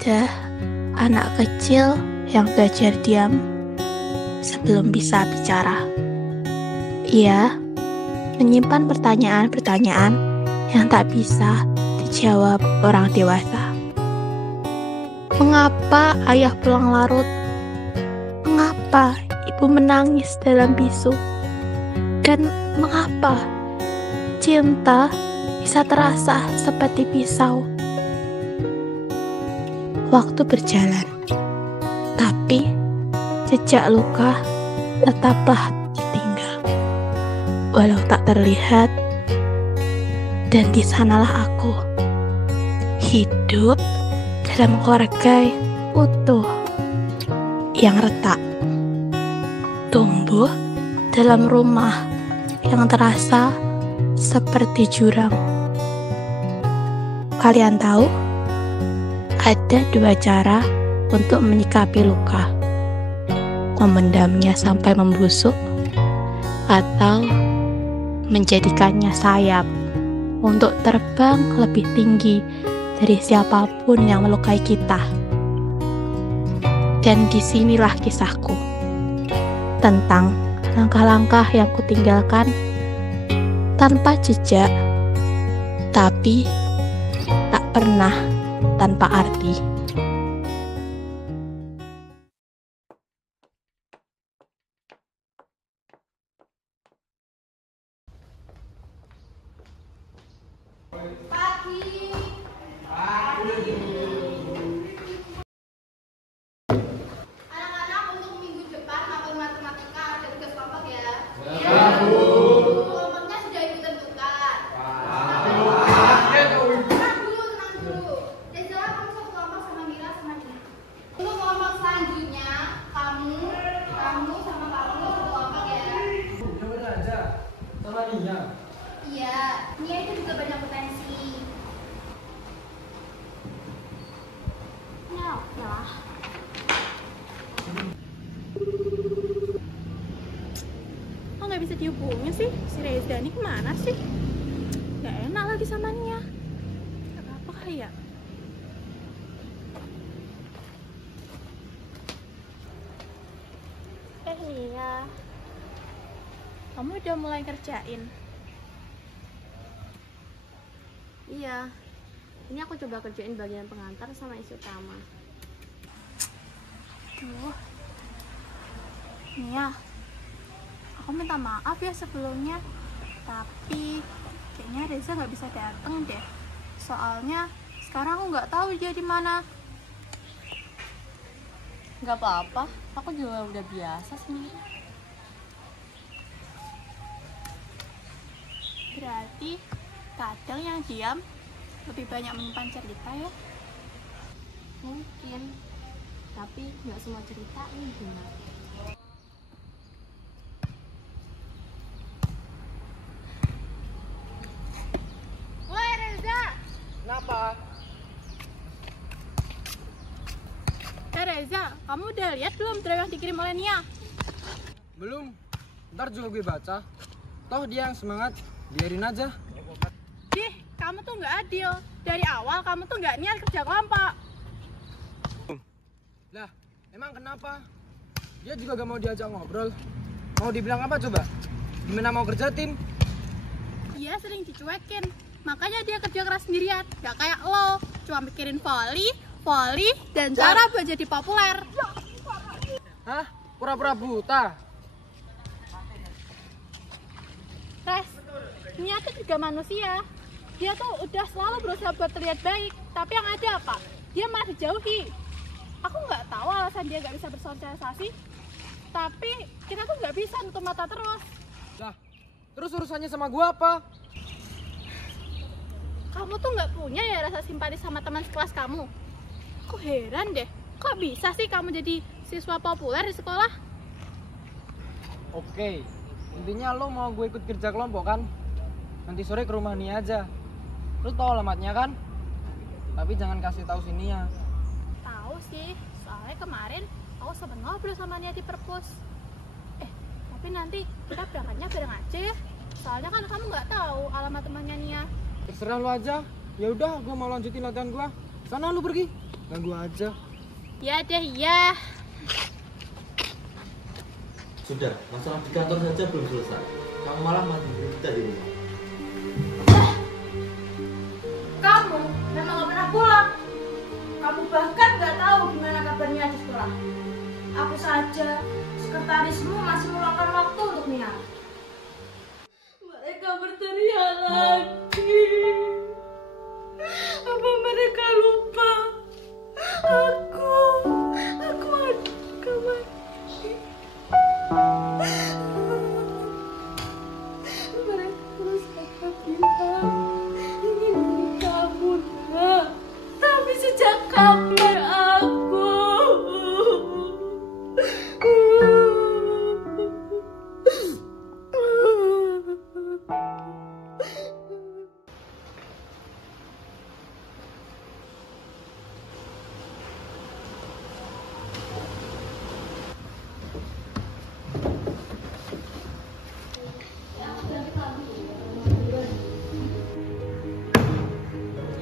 Ada anak kecil yang belajar diam sebelum bisa bicara. Ia menyimpan pertanyaan-pertanyaan yang tak bisa dijawab orang dewasa. Mengapa ayah pulang larut? Mengapa ibu menangis dalam bisu? Dan mengapa cinta bisa terasa seperti pisau? Waktu berjalan, tapi jejak luka tetaplah ditinggal. Walau tak terlihat, dan di sanalah aku, hidup dalam keluarga utuh yang retak, tumbuh dalam rumah yang terasa seperti jurang. Kalian tahu? Ada dua cara untuk menyikapi luka: memendamnya sampai membusuk, atau menjadikannya sayap untuk terbang lebih tinggi dari siapapun yang melukai kita. Dan disinilah kisahku tentang langkah-langkah yang kutinggalkan tanpa jejak, tapi tak pernah tanpa arti. Anak-anak, untuk minggu depan materi matematika ada tugas kelompok ya. Ya, Bu. Kelompoknya sudah ibu tentukan. Tenang dulu. Reza, kamu satu kelompok sama Mira sama Nina. Untuk kelompok selanjutnya, kamu sama kamu satu kelompok ya. Ya udah aja. Sama Nia. Iya, Nia itu juga banyak potensi. Ya, oke lah. Kok nggak bisa dihubungin sih? Si Reza ini kemana sih? Gak enak lagi sama Nia. Apa kali ya? Nia, kamu udah mulai kerjain? Iya, ini aku coba kerjain bagian pengantar sama isi utama. Duh, Nia, aku minta maaf ya sebelumnya, tapi kayaknya Reza nggak bisa datang deh. Soalnya sekarang aku nggak tahu dia di mana. Gak apa-apa, aku juga udah biasa sendiri. Berarti kadang yang diam lebih banyak menyimpan cerita ya? Mungkin, tapi nggak semua cerita ini benar. Woi Reza, Kenapa? Reza, kamu udah lihat belum draft yang dikirim oleh Nia? Belum. Ntar juga gue baca. Toh dia yang semangat, biarin aja. Dih, kamu tuh nggak adil. Dari awal kamu tuh nggak niat kerja kelompok. Lah, emang kenapa? Dia juga gak mau diajak ngobrol. Mau dibilang apa coba? Gimana mau kerja tim? Dia sering dicuekin, makanya dia kerja keras sendirian. Gak kayak lo, cuma mikirin volley, dan cara buat jadi populer. Hah? Pura-pura buta? Res, Nia tuh juga manusia. Dia tuh udah selalu berusaha buat terlihat baik, tapi yang ada apa? Dia malah dijauhi. Aku nggak tahu alasan dia nggak bisa bersosialisasi, tapi kita tuh nggak bisa nutup mata terus. Lah, terus urusannya sama gua apa? Kamu tuh nggak punya ya rasa simpati sama teman sekelas kamu? Aku heran deh, kok bisa sih kamu jadi siswa populer di sekolah? Oke, intinya lo mau gue ikut kerja kelompok kan? Nanti sore ke rumah Nia aja. Lo tau alamatnya kan? Tapi jangan kasih tahu si Nia. Tahu sih, soalnya kemarin aku sempat ngobrol sama Nia di perpus. Tapi nanti kita berangkatnya bareng aja ya. Soalnya kan kamu nggak tahu alamat temannya Nia. Terserah lo aja. Ya udah, gue mau lanjutin latihan gue. Sana lu pergi. Ganggu aja. Ya deh, ya. Sudah, masalah di kantor saja belum selesai. Kamu malah masih berita di rumah. Kamu memang gak pernah pulang. Kamu bahkan gak tahu gimana kabarnya di sekolah. Aku saja, sekretarismu masih meluangkan waktu untuk Nia. Mereka berteriak lagi. Apa mereka lupa? Aku kawan. Mereka terus bilang ingin kamu nak. Tapi sejak kapan aku?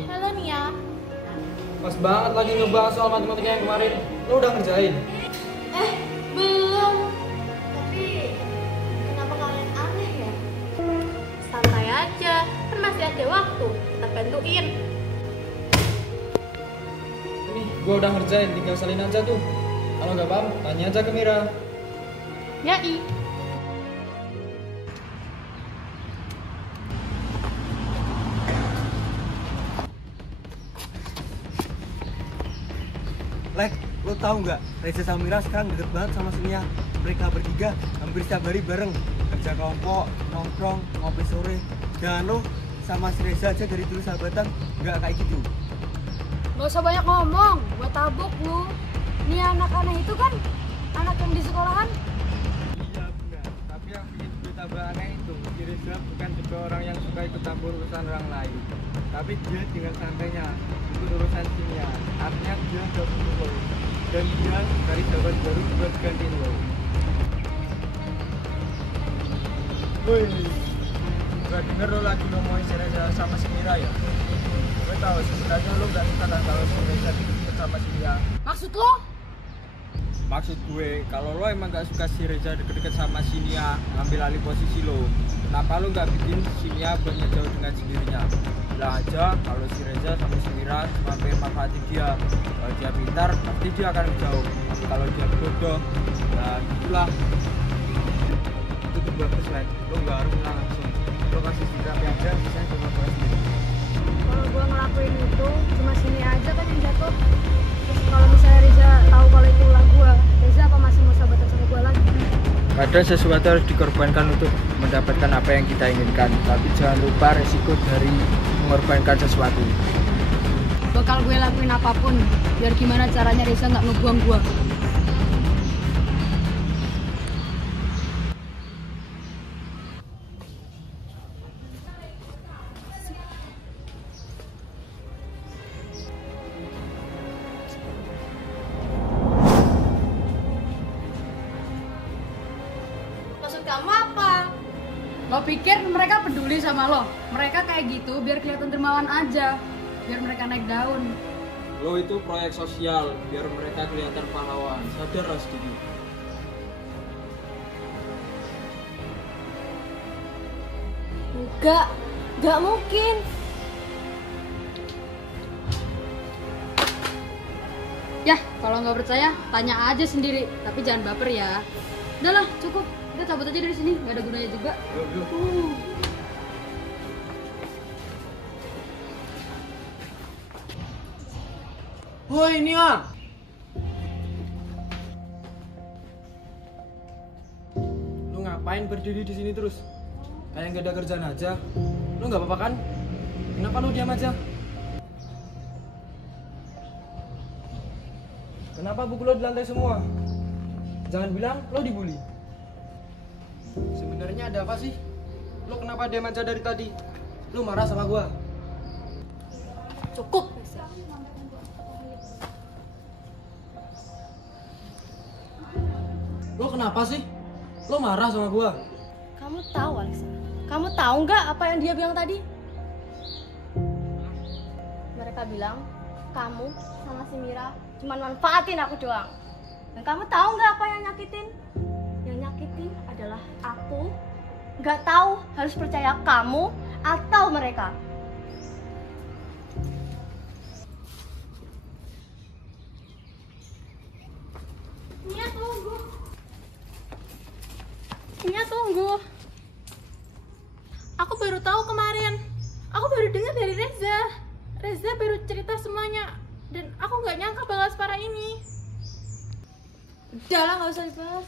Halo Nia. Pas banget lagi ngebahas soal matematika yang kemarin. Lo udah ngerjain? Belum. Tapi kenapa kalian aneh ya? Santai aja, kan masih ada waktu. Kita bantuin. Ini gue udah ngerjain, tinggal salin aja tuh. Kalau nggak paham, tanya aja ke Mira. Yai. Lek, lo tau nggak? Reza sama Mira sekarang deket banget sama Nia. Mereka bertiga hampir setiap hari bareng kerja kelompok, nongkrong, ngopi sore. Dan lo sama si Reza aja dari dulu sahabatan nggak kayak gitu. Gak usah banyak ngomong, buat tabuk lu. Nia anak aneh itu kan anak yang di sekolahan. Iya benar, tapi yang bikin gue tambah aneh itu si Reza bukan juga orang yang suka ikut campur urusan orang lain. Tapi dia dengan santainya ikut urusan Nia. Artinya dia udah butuh lo. Dan dia cari sahabat baru buat gantiin lo. Woi, gak denger lo lagi ngomongin si Reza sama si Mira ya? Gue tau sebenarnya lo gak suka kan kalau si Reza deket sama si Mira. Maksud lo? Maksud gue, kalau lo emang gak suka si Reza deket-deket sama si Nia, ambil alih posisi lo. Kenapa lo gak bikin si Nia buat ngejauh dengan sendirinya? Bilang aja kalau si Reza sama si Mira cuma pengen manfaatin dia. Kalau dia pintar, pasti dia akan jauh. Kalau dia bodoh, ya gitulah. Itu tuh bagus, Lek. Lo gak harus langsung. Lo kasih sikap aja, bisa cuma gue sendiri. Kalau gua ngelakuin itu cuma sini aja kan yang jatuh. Terus kalau misalnya Reza tahu kalau itu ulah gua, Reza apa masih mau sahabatan sama gua lagi? Kadang sesuatu harus dikorbankan untuk mendapatkan apa yang kita inginkan. Tapi jangan lupa resiko dari mengorbankan sesuatu. Bakal gue lakuin apapun biar gimana caranya Reza nggak ngebuang gua. Maksud kamu apa? Lo pikir mereka peduli sama lo? Mereka kayak gitu biar kelihatan dermawan aja, biar mereka naik daun. Lo itu proyek sosial, biar mereka kelihatan pahlawan. Sadar harus sedikit. Gak mungkin. Ya, kalau nggak percaya, tanya aja sendiri. Tapi jangan baper ya. Udahlah, cukup. Kita cabut aja dari sini. Nggak ada gunanya juga. Woi Nia, lu ngapain berdiri di sini terus? Kayak nggak ada kerjaan aja. Lu nggak apa-apa kan? Kenapa lu diam aja? Kenapa buku lo di lantai semua? Jangan bilang lo dibully. Sebenarnya ada apa sih? Lo kenapa diam aja dari tadi? Lu marah sama gua? Cukup. Lo kenapa sih? Lo marah sama gua? Kamu tahu, Alexa? Kamu tahu nggak apa yang dia bilang tadi? Mereka bilang Kamu sama si Mira cuma manfaatin aku doang. Dan kamu tahu nggak apa yang nyakitin? Yang nyakitin adalah aku nggak tahu harus percaya kamu atau mereka. Nia tunggu. Nia tunggu. Aku baru tahu kemarin. Aku baru dengar dari Reza. Reza baru cerita semuanya. Dan aku nggak nyangka bakal separah ini. Udah lah, nggak usah dibahas.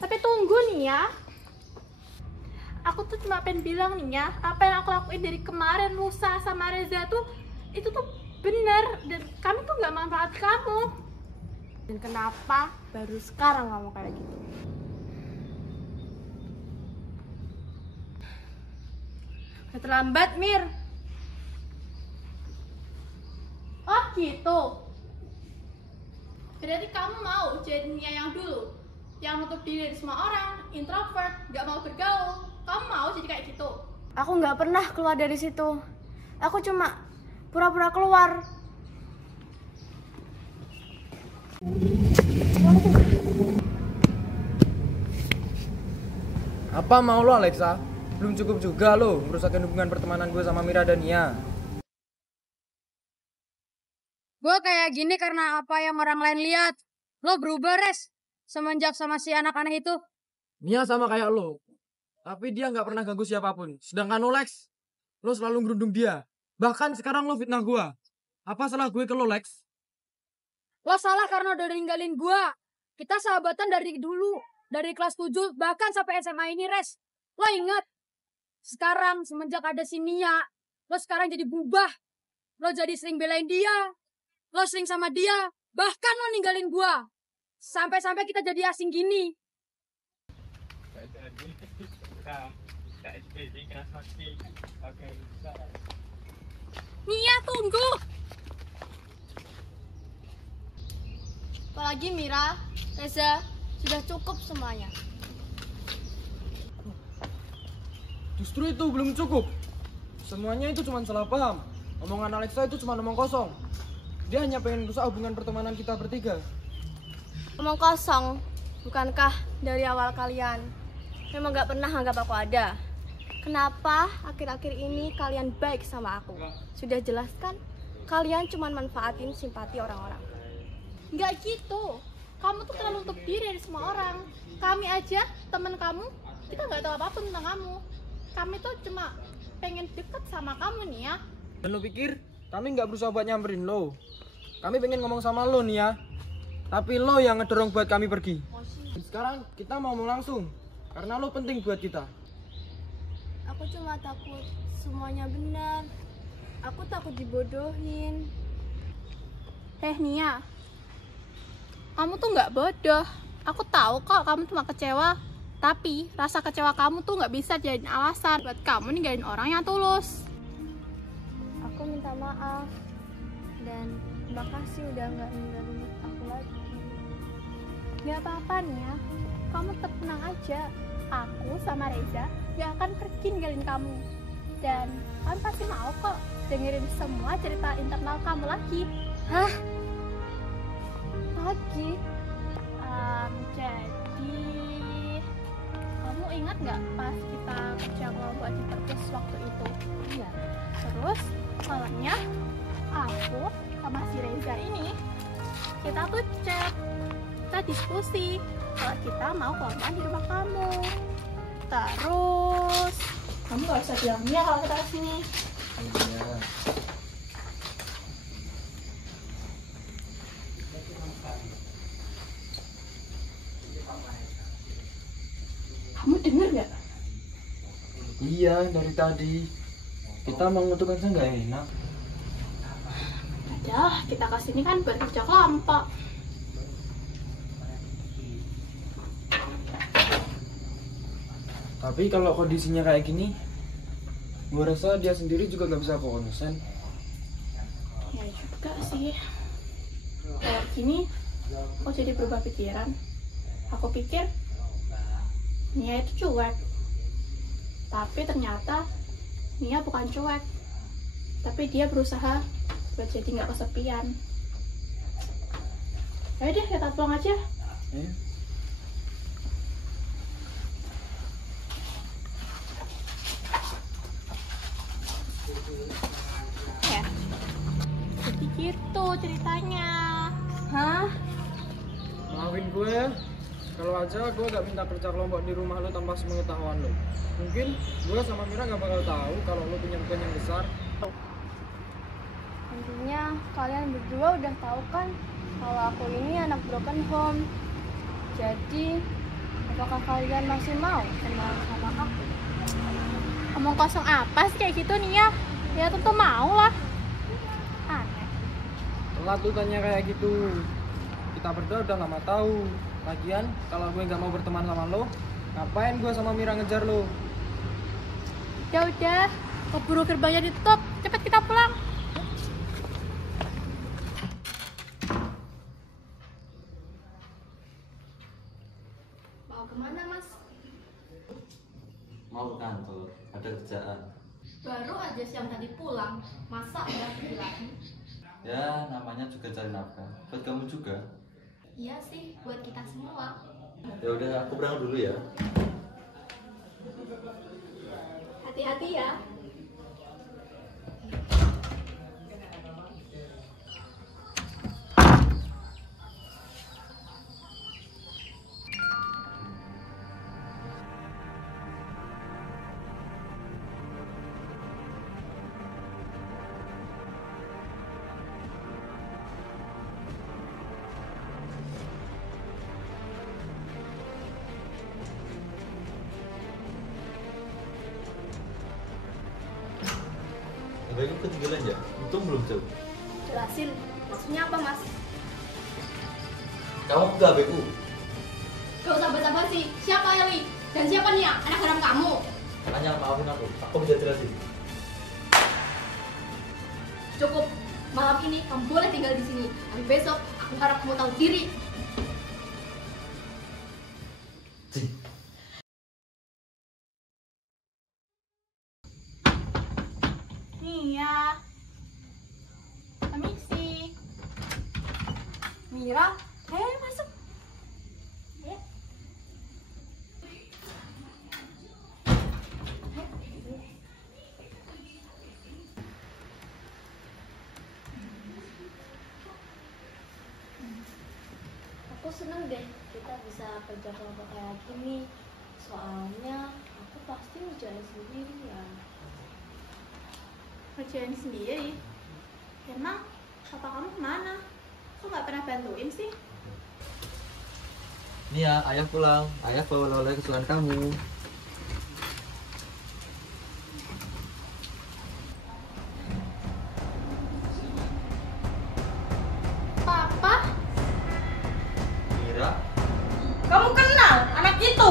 Tapi tunggu nih ya. Aku tuh cuma pengen bilang nih ya, apa yang aku lakuin dari kemarin lusa sama Reza tuh itu tuh bener, dan kami tuh nggak manfaat kamu. Dan kenapa baru sekarang kamu kayak gitu? Udah terlambat, Mir. Oh gitu. Berarti kamu mau jadi Nia yang dulu, yang nutup diri dari semua orang, introvert, gak mau bergaul. Kamu mau jadi kayak gitu? Aku nggak pernah keluar dari situ. Aku cuma pura-pura keluar. Apa mau lo, Alexa? Belum cukup juga lo merusakkan hubungan pertemanan gue sama Mira dan Nia. Gue kayak gini karena apa yang orang lain lihat. Lo berubah, Res, semenjak sama si anak aneh itu. Nia sama kayak lo, tapi dia nggak pernah ganggu siapapun. Sedangkan lo, Lex, lo selalu ngerundung dia. Bahkan sekarang lo fitnah gue. Apa salah gue ke lo, Lex? Lo salah karena udah ninggalin gue. Kita sahabatan dari dulu, dari kelas 7 bahkan sampai SMA ini, Res. Lo ingat? Sekarang semenjak ada si Nia, lo sekarang jadi berubah. Lo jadi sering belain dia. Lo sering sama dia. Bahkan lo ninggalin gue. Sampai-sampai kita jadi asing gini. Nia tunggu. Apalagi Mira, Reza, sudah cukup semuanya. Justru itu belum cukup. Semuanya itu cuma salah paham. Omongan Alexa itu cuma omong kosong. Dia hanya pengen rusak hubungan pertemanan kita bertiga. Omong kosong, bukankah dari awal kalian memang gak pernah anggap aku ada? Kenapa akhir-akhir ini kalian baik sama aku? Sudah jelas kan? Kalian cuma manfaatin simpati orang-orang. Nggak gitu. Kamu tuh terlalu nutup diri dari semua orang. Kami aja, teman kamu, kita nggak tahu apapun tentang kamu. Kami tuh cuma pengen deket sama kamu nih ya. Dan lo pikir kami nggak berusaha buat nyamperin lo? Kami pengen ngomong sama lo nih ya. Tapi lo yang ngedorong buat kami pergi. Dan sekarang kita mau langsung. Karena lo penting buat kita. Aku cuma takut semuanya benar. Aku takut dibodohin. Nia, kamu tuh nggak bodoh. Aku tahu kok kamu cuma kecewa. Tapi rasa kecewa kamu tuh nggak bisa jadiin alasan buat kamu ninggalin orang yang tulus. Aku minta maaf. Dan makasih udah nggak ninggalin aku lagi. Gak apa-apa Nia, kamu tetap tenang aja. Aku sama Reza gak akan pergi ninggalin kamu. Dan kamu pasti mau kok dengerin semua cerita internal kamu lagi. Hah? Lagi? Jadi kamu ingat gak pas kita kerja kelompok di perpus waktu itu? Iya. Terus malamnya aku sama si Reza ini kita tuh chat, kita diskusi kalau kita mau kelompokan di rumah kamu. Terus kamu gak usah bilang Nia kalau kita kesini. Iya. Kamu denger gak? Iya, dari tadi kita mau ngutuk aja nggak enak. Udah, kita kesini kan buat kerja kelompok. Tapi kalau kondisinya kayak gini, gue rasa dia sendiri juga nggak bisa konsen. Ya juga sih. Kayak gini, kok jadi berubah pikiran. Aku pikir Nia itu cuek. Tapi ternyata Nia bukan cuek. Tapi dia berusaha buat jadi nggak kesepian. Ayo deh kita pulang aja. Ya, jadi gitu ceritanya. Hah? Maafin gue ya, kalau aja gue gak minta kerja kelompok di rumah lo tanpa sepengetahuan lo. Mungkin gue sama Mira gak bakal tahu kalau lo punya beban yang besar. Intinya kalian berdua udah tahu kan kalau aku ini anak broken home. Jadi, apakah kalian masih mau kenal sama aku? Omong kosong apa sih kayak gitu nih ya? Ya tentu mau lah. Aneh. Telat lu tanya kayak gitu. Kita berdua udah lama tahu. Lagian kalau gue nggak mau berteman sama lo, ngapain gue sama Mira ngejar lo? Ya udah, keburu gerbangnya ditutup. Cepet kita pulang. Mau kemana, Mas? Mau ke kantor, ada kerjaan. Baru aja siang tadi pulang, masa udah lagi? Ya, namanya juga cari nafkah. Buat kamu juga. Iya sih, buat kita semua. Ya udah, aku berangkat dulu ya. Hati-hati ya. Baiknya ketinggalan ya? Untung belum jauh. Jelasin, maksudnya apa, Mas? Kamu gak BU? Gak usah basa-basi, siapa Eli? Dan siapa nih anak haram kamu? Makanya maafin aku bisa jelasin. Cukup, malam ini kamu boleh tinggal di sini. Dan besok aku harap kamu tahu diri. Nia. Permisi. Mira, ayo masuk. Ayo. Aku seneng deh kita bisa kerja kelompok kayak gini. Soalnya aku pasti ngerjain sendiri ya. Kerjain sendiri. Emang papa kamu kemana? Kok nggak pernah bantuin sih? Nih ya, ayah pulang. Ayah bawa oleh-oleh kesukaan kamu. Papa? Mira, Kamu kenal anak itu?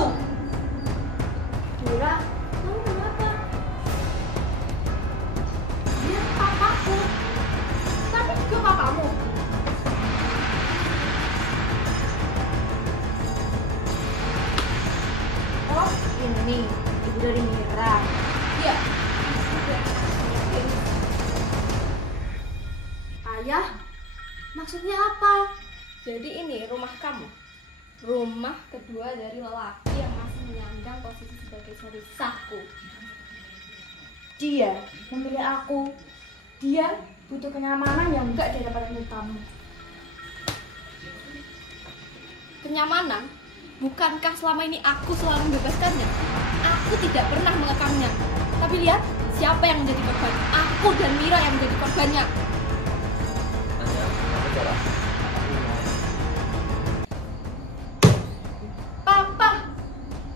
Mira, kamu kenapa? Dia papaku. Tapi juga papamu. Oh, ini ibu dari Mira. Iya. Ayah, maksudnya apa? Jadi ini rumah kamu. Rumah kedua dari lelaki yang masih menyandang posisi sebagai suami sahku. Dia memilih aku. Dia butuh kenyamanan yang enggak dia dapatkan dari kamu. Kenyamanan? Bukankah selama ini aku selalu membebaskannya? Aku tidak pernah mengekamnya. Tapi lihat, siapa yang menjadi korban? Aku dan Mira yang menjadi korbannya. nanya, kamu cara.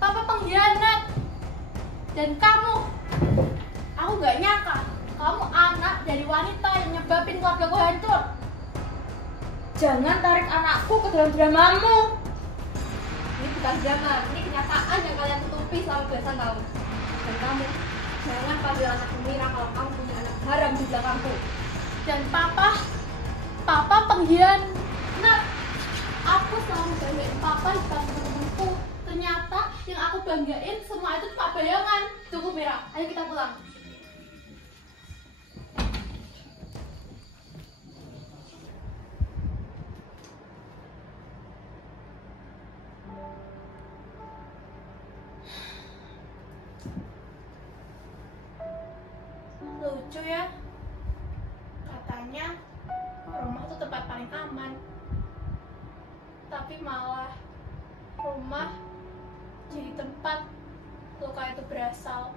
Papa pengkhianat. Dan kamu, aku gak nyangka kamu anak dari wanita yang nyebabin keluargaku hancur. Jangan tarik anakku ke dalam dramamu. Ini bukan drama, ini kenyataan yang kalian tutupi selama belasan tahun. Dan kamu, jangan panggil anak Mira kalau kamu punya anak haram di belakangku. Dan papa pengkhianat. Aku selalu banggain papa di depan temen-temenku. Ternyata yang aku banggain semua itu cuma bayangan. Cukup Mira, ayo kita pulang. Lucu ya, katanya rumah tuh tempat paling aman, tapi malah rumah jadi tempat luka itu berasal.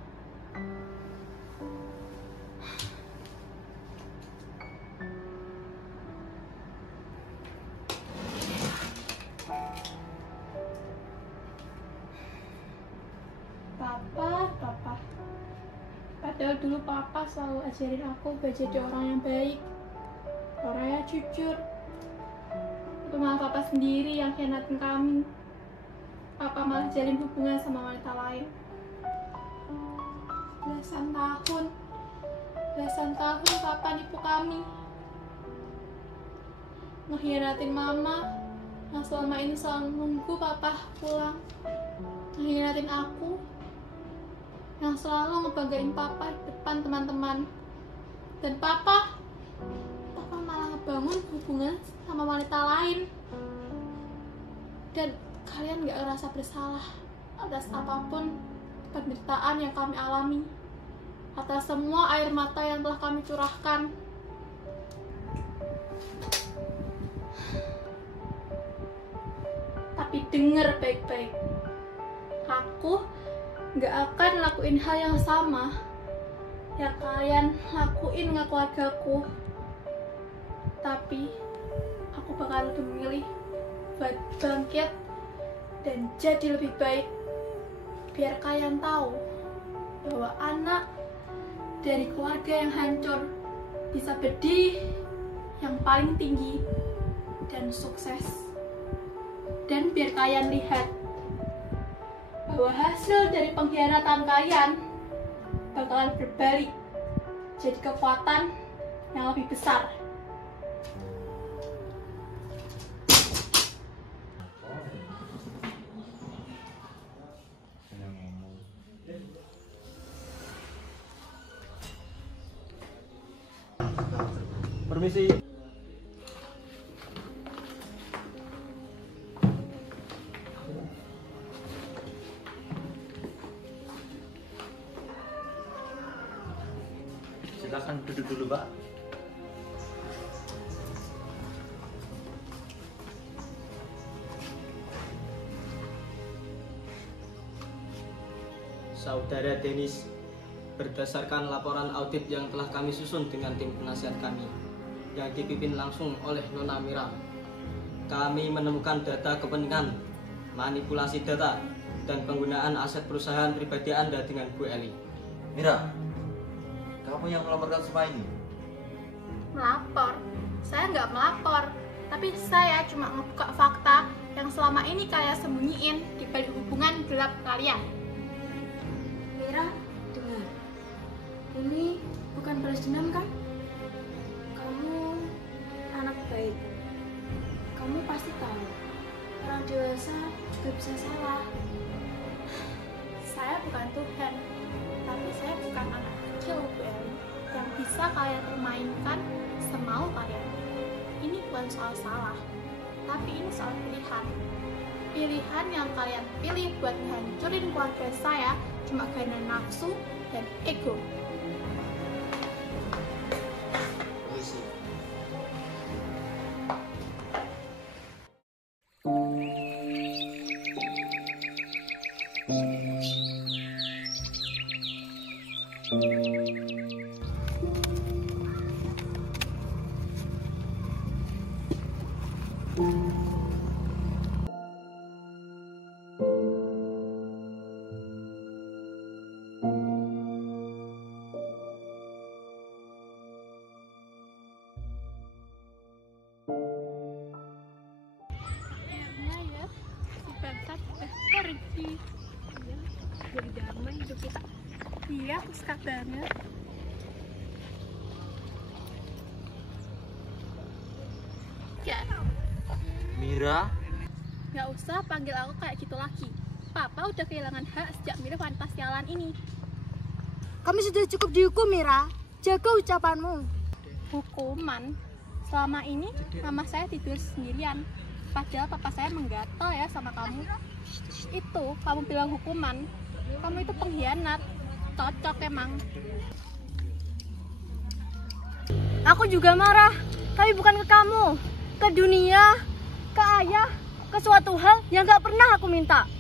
Papa. Padahal dulu Papa selalu ajarin aku buat jadi orang yang baik, orang yang jujur. Itu malah Papa sendiri yang khianatin kami. Papa malah jalin hubungan sama wanita lain. Belasan tahun Papa nipu kami, ngekhianatin Mama yang selama ini selalu nunggu Papa pulang, ngekhianatin aku yang selalu ngebanggain Papa di depan teman-teman. Dan Papa malah ngebangun hubungan sama wanita lain. Dan kalian gak ngerasa bersalah atas apapun penderitaan yang kami alami, atas semua air mata yang telah kami curahkan. Tapi denger baik-baik, aku gak akan lakuin hal yang sama yang kalian lakuin ke keluargaku. Tapi aku bakal lebih memilih buat bangkit dan jadi lebih baik, biar kalian tahu bahwa anak dari keluarga yang hancur bisa berdiri yang paling tinggi dan sukses. Dan biar kalian lihat bahwa hasil dari pengkhianatan kalian bakalan berbalik jadi kekuatan yang lebih besar. Permisi. Silakan duduk dulu, Pak. Saudara Denis, berdasarkan laporan audit yang telah kami susun dengan tim penasihat kami yang dipimpin langsung oleh Nona Mira, kami menemukan data kepentingan, manipulasi data, dan penggunaan aset perusahaan pribadi Anda dengan Bu Eli. Mira, kamu yang melaporkan semua ini? Melapor? Saya nggak melapor, tapi saya cuma ngebuka fakta yang selama ini kalian sembunyiin di balik hubungan gelap kalian. Mira, dengar. Ini bukan balas dendam kan? Kamu anak baik. Kamu pasti tahu orang dewasa juga bisa salah. Saya bukan Tuhan, tapi saya bukan anak kecil, Bu Eli, yang bisa kalian permainkan semau kalian. Ini bukan soal salah, tapi ini soal pilihan. Pilihan yang kalian pilih buat menghancurin keluarga saya cuma karena nafsu dan ego. Akhirnya ya, si bangsat udah pergi. Iya, jadi damai hidup kita. Iya, aku suka banget. Ya, Mira? nggak usah panggil aku kayak gitu lagi. Papa udah kehilangan hak sejak milih wanita sialan ini. Kami sudah cukup dihukum, Mira. Jaga ucapanmu. Hukuman? Selama ini mama saya tidur sendirian, padahal papa saya menggatal ya sama kamu. Itu kamu bilang hukuman, Kamu itu pengkhianat. Cocok emang. Aku juga marah, tapi bukan ke kamu, ke dunia, ke ayah, ke suatu hal yang gak pernah aku minta.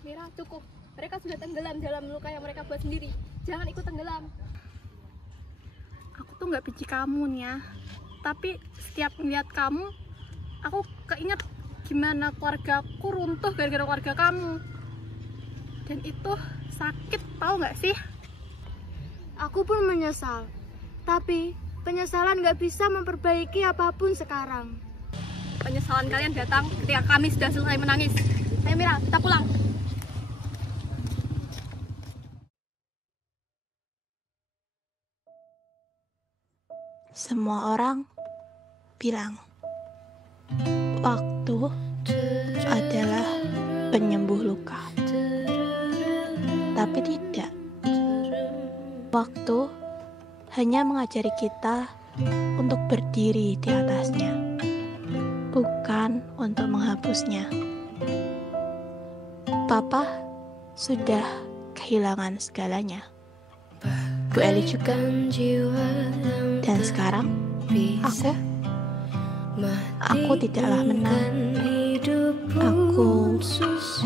Mira, cukup. Mereka sudah tenggelam dalam luka yang mereka buat sendiri. Jangan ikut tenggelam. Aku tuh gak benci kamu nih ya. Tapi setiap melihat kamu, aku keinget gimana keluargaku runtuh gara-gara keluarga kamu. Dan itu sakit, tahu gak sih? Aku pun menyesal, tapi penyesalan gak bisa memperbaiki apapun sekarang. Penyesalan kalian datang ketika kami sudah selesai menangis. Ayo Mira, kita pulang. Semua orang bilang waktu adalah penyembuh luka, tapi tidak. Waktu hanya mengajari kita untuk berdiri di atasnya, bukan untuk menghapusnya. Papa sudah kehilangan segalanya, Bu Eli juga. Dan sekarang aku tidaklah menang. Aku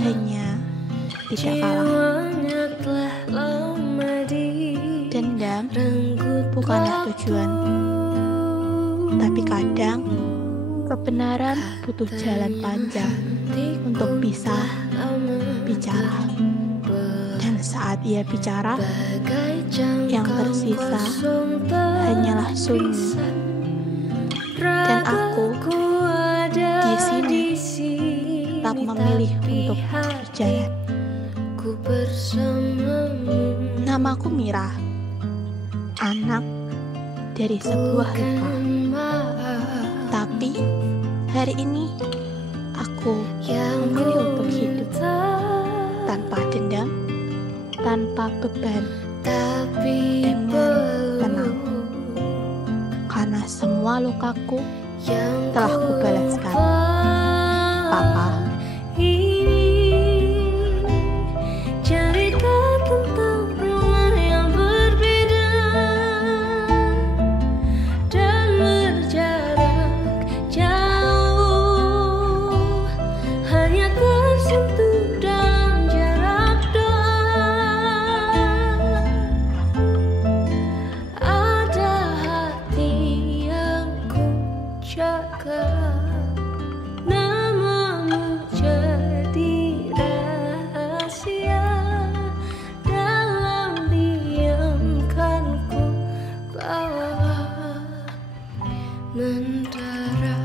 hanya tidak kalah. Dendam bukanlah tujuan, tapi kadang kebenaran butuh jalan panjang untuk bisa bicara. Dan saat ia bicara, yang tersisa hanyalah sunyi. Dan aku di sini tetap memilih untuk berjalan. Namaku Mira, anak dari sebuah luka. Tapi hari ini aku memilih untuk hidup tanpa dendam, tanpa beban, dengan tenang. Karena semua lukaku telah kubalaskan. Papa. Mendara